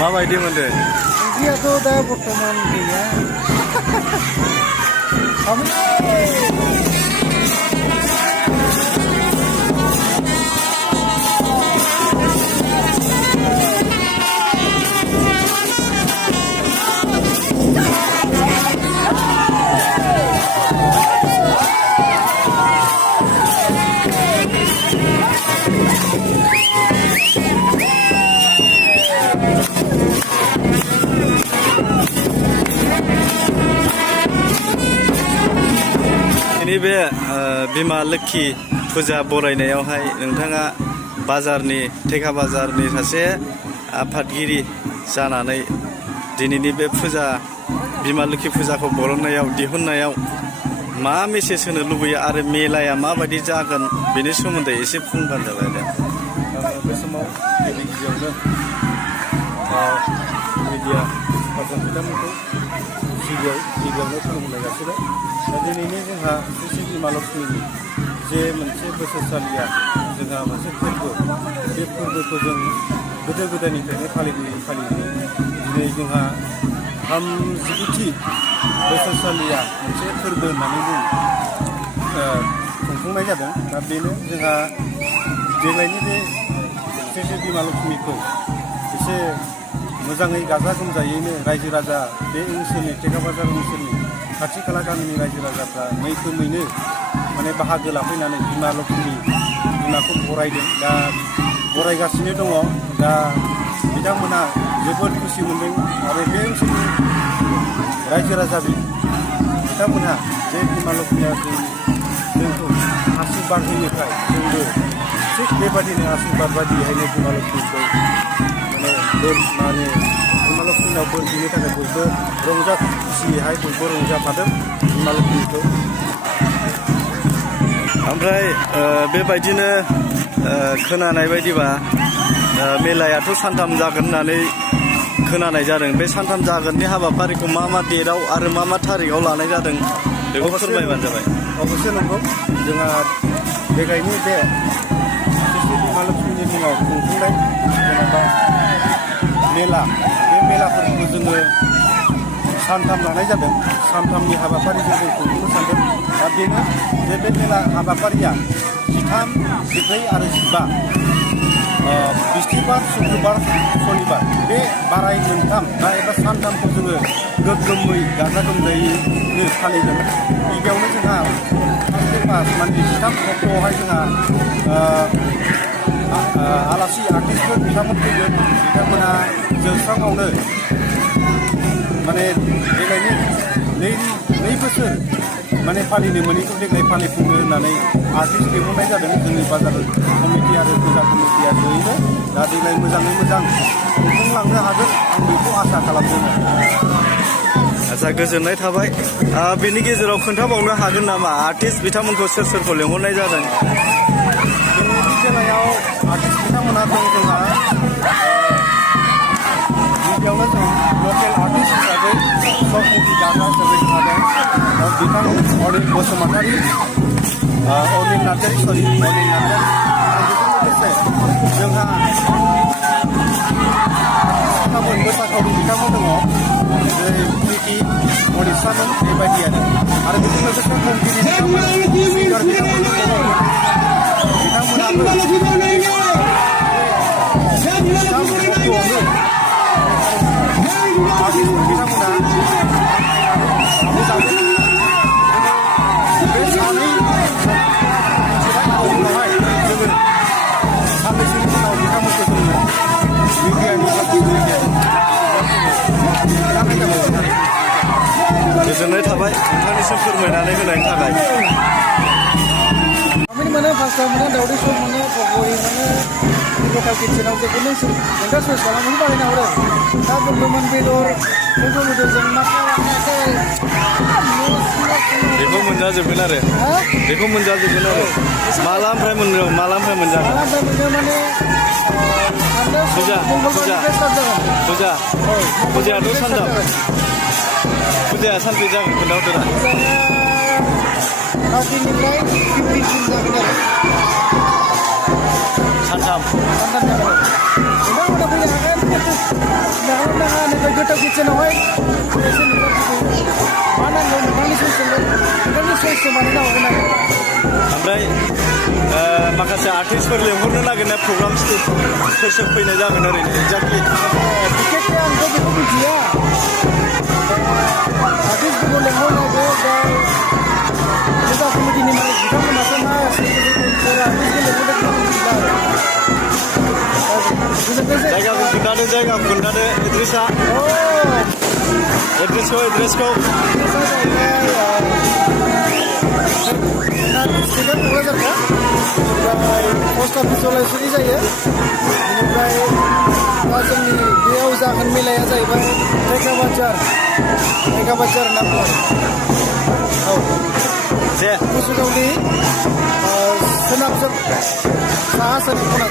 माबायदि मोनदों? ओंख्रियाथ' दा बर्थमान गैया। बे बिमा लोक्षि फुजा बरायनायावहाय नोंथाङा बाजारनि थेखा बाजारनि सासे आफादगिरि जानानै दिनैनि बे फुजा बिमा लोक्षि फुजाखौ बरननायाव दिहुननायाव मा मेसेज होनो लुबैयो आरो मेलाया माबायदि जागोन बेनि सोमोन्दै एसे बुंबानो जाबाय दे। बे समाव गिबियावनो मिडिया पार्सन बिथांमोनखौ गिबियावनो खुलुमनाय जासिबाय। दा दिनैनो जोंहा श्री बिमा लक्ष्मीनि जे मोनसे बोसोरसालिया जोंहा मोनसे फोरबो, बे फोरबोखौ जों गोदो गोदायनिफ्रायनो फालिबोयै दिनै जोंहा 39थि बोसोरसालिया मोनसे फोरबो होननानै जों खुंफुंनाय जादों। दा बेनो जोंहा देग्लायनि बे श्री बिमा लक्ष्मीखौ एसे मोजाङै गाजा गोमजायैनो रायजो राजा बे ओनसोलनि थेखाबाजार ओनसोलनि खाथि खाला गामिनि रायजो राजाफ्रा मैखोमैनो माने बाहागो लाफैनानै बिमा लक्ष्मी बिमाखौ बरायदों। दा बरायगासिनो दङ। दा बिथांमोना जोबोद खुसि मोनदों आरो बे ओनसोलनि रायजो राजा बिथांमोनहा जे बिमा लक्ष्मीया जोंखौ आशीर्बाद होयोखाय जोंबो थिग बेबादिनो आशीर्बाद बादियैनो बिमा लक्ष्मीखौ माने बिमा लक्ष्मीनाव बोर बिनो थाखाय बयबो रंजा खुसियैहाय बयबो रंजाफादों बिमा लक्ष्मीखौ। ओमफ्राय बेबायदिनो खोनानाय बायदिबा मेलायाथ' सानथाम जागोन होननानै खोनानाय जादों। बे सानथाम जागोननि हाबाफारिखौ मा डेटआव आरो मा थारिखआव लानाय जादों बेखौ फोरमायबानो जाबाय। अबस्से नंगौ, जोंहा देग्लायनि बे श्री बिमा लक्ष्मीनि मुङाव खुंफुंनाय जेनेबा मेला, बे मेलाफोरखौ जोङो सानथाम लानाय जादों। सानथामनि हाबाफारिजों जों खुंफुंनो सानदों। दा बेनो जे बे मेला हाबाफारिया 13, 14 आरो 15 बिस्थिबार, सुक्रुबार, सनिबार बे बाराय मोनथाम दा एबा सानथामखौ जोङो गोग्गोमै गाजा गोमजायैनो फालिगोन। गिबियावनो जोंहा माने 13 अक्ट'आवहाय जोंहा आलासि आर्टिस्टफोर बिथांमोन फैगोन। बिथांमोना जौस्राङावनो माने देग्लायनि 2 बोसोर माने फालिनो मोनैखौ देग्लाय फालिफुंनो होननानै आर्टिस्ट लिंहरनाय जादों जोंनि बाजार कमिटि आरो फुजा कमिटिया जयैनो। दा देग्लाय मोजाङै मोजां खुंफुंलांनो हागोन आं बेखौ आसा खालामदों। आसा गोजोननाय थाबाय। बेनि गेजेराव खोन्थाबावनो हागोन नामा आर्टिस्ट बिथांमोनखौ सोरखौ लेंहरनाय जादों? दिनैनि बेलायाव आर्टिस्ट बिथांमोना दं जोंहा गिबियावनो जों लकेल आर्टिस्ट हिसाबै सकमुखि जाग्रा हिसाबै जोंहा दं बिथां अनिल बसुमतारी, अनिल नार्जारी आरो बेजों लोगोसे जोंहा मोसाखावरि बिथांमोन दङ, जेरै प्रिति, मनिसामोन बेबायदि आरो बेजों लोगोसे खमगिरि बिथांमोन, सिंगार बिथांमोन दङ। बिथांमोनाबो बे सानै उनावहाय जोङो साननैसोनि उनाव बिथांमोनखौ जोङो गोजोननाय थाबाय नोंथांनिसिम फोरमायनानै होनायनि थाखाय। मोनो पास्ता मोनो, दावदै सब मोनो, पक'रि मोनो, लकेल किटचेनाव जेखौ नों नोंथाङा चयस खालामनानै बानायनो हागोन। दा बर्थमान बेदर बेदरजों बेखौ मोनजाजोबगोन आरो बेखौ मोनजाजोबगोन आरो मालानिफ्राय मोनजागोन? मालानिफ्राय मोनो माने फुजायाथ' सानथाम, फुजाया सानबे जागोन खोन्थाहरदो दा। 13निफ्राय 15सिम जागोन आरो सानथाम जागोन। नोंथांमोना फैनो हागोन। किचेनावहाय एसे नुजाथिगौ मा नांगौ नोंथांनि चइसजों बानायना हरगोन आरो ओमफ्राय माखासे आर्टिस्टफोर लेंहरनो नागिरनाय प्रग्राम सोर फैनाय जागोन ओरैनो एक्जाक्टलि बिखेखके आंथ' बेखौ मिथिया आर्टिस्टफोरखौ लेंहरनांगौ दा फुजा कमिटिनि मालिक बिथांमोनासो मा सोर आर्टिस्टखौ लेंहरदों मिथिला जायगाखौ खोन्थादो एड्रेसआ एड्रेसखौ स्टेटआ क'क्राझारखा ओमफ्राय पस्ट अफिस जलायसुरि जायो बेनिफ्राय दा जोंनि बेयाव जागोन मेलाया जाहैबाय थेखा बाजार होनना बुङो औ दे कुसुगावनि सोनाबजों साहा सोनाब खना